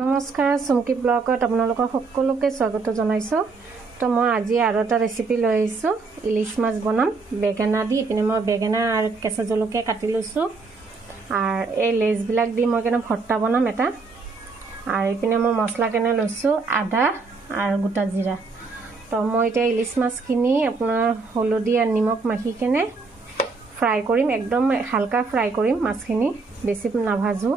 নমস্কাৰ চুমকি ব্লগত আপোনালোকক সকলোকে স্বাগত জনাইছো। তো মই আজি আৰু এটা ৰেচিপি লৈ আহিছো। ইলিশ মাছ বনাম বেগেনা দি। ইপিনে মই বেগেনা আৰু কেঁচা জলকীয়া কাটি লৈছো আৰু এই লেজ বিলাক দি মই কেনে ভৰ্তা বনাম এটা। আৰু ইপিনে মই মছলা কেনে লৈছো আদা আৰু গোটা জিৰা। তো মই এতিয়া ইলিশ মাছখিনি আপোনাৰ হলদি আৰু নিমখ মাখি কেনে ফ্ৰাই কৰিম, একদম হালকা ফ্ৰাই কৰিম মাছখিনি, বেছি নাভাজো।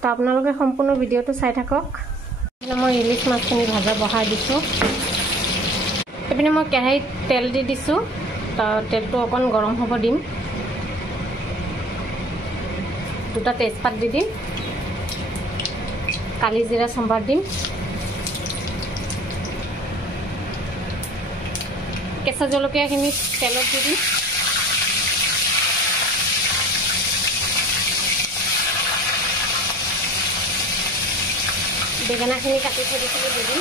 তো আপোনালোকে সম্পূৰ্ণ ভিডিওটো চাই থাকক। মই ইলিশ মাছখিনি ভাজা বহাই দিছোঁ। এইপিনে মই কেৰাহীত তেল দি দিছোঁ। তো তেলটো অকণ গৰম হ'ব দিম। দুটা তেজপাত দি দিম, কালি জিৰা চম্ভাৰ দিম, কেঁচা জলকীয়াখিনি তেলত দি দিম, বেগেনাখিনি কাটি থৈ দিছিলোঁ দি দিম,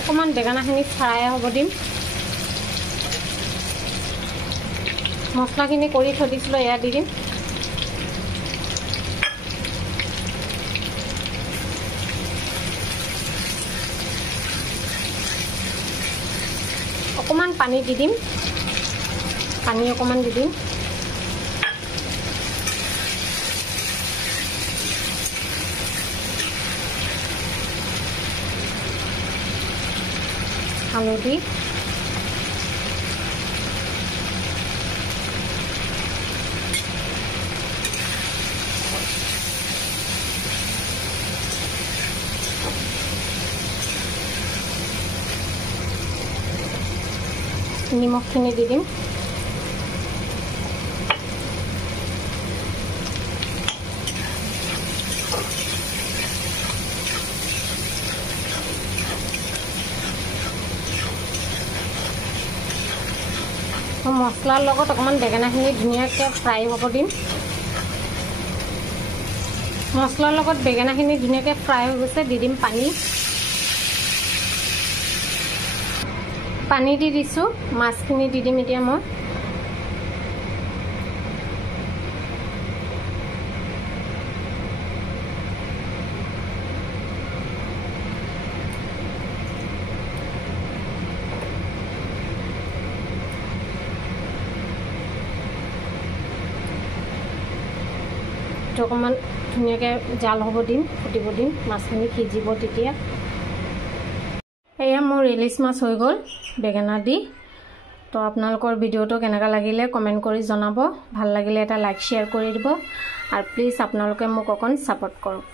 অকণমান বেগেনাখিনি ফ্ৰাই হ'ব দিম। মছলাখিনি কৰি থৈ দিছিলোঁ এয়া দি দিম। অকণমান পানী দি দিম, পানী অকণমান দি দিম। হালধি, নিমখখিনি দি দিম, মছলাৰ লগত অকণমান বেগেনাখিনি ধুনীয়াকৈ ফ্ৰাই হ'ব দিম। মছলাৰ লগত বেগেনাখিনি ধুনীয়াকৈ ফ্ৰাই হৈ গৈছে, দি দিম পানী। পানী দি দিছোঁ, মাছখিনি দি দিম এতিয়া মই। অকণমান ধুনীয়াকৈ জাল হ'ব দিম, ফুটিব দিম, মাছখিনি সিজিব তেতিয়া। এয়া মোৰ ইলিশ মাছ হৈ গ'ল বেগেনা দি। তো আপোনালোকৰ ভিডিওটো কেনেকুৱা লাগিলে কমেণ্ট কৰি জনাব। ভাল লাগিলে এটা লাইক শ্বেয়াৰ কৰি দিব আৰু প্লিজ আপোনালোকে মোক অকণ ছাপোৰ্ট কৰক।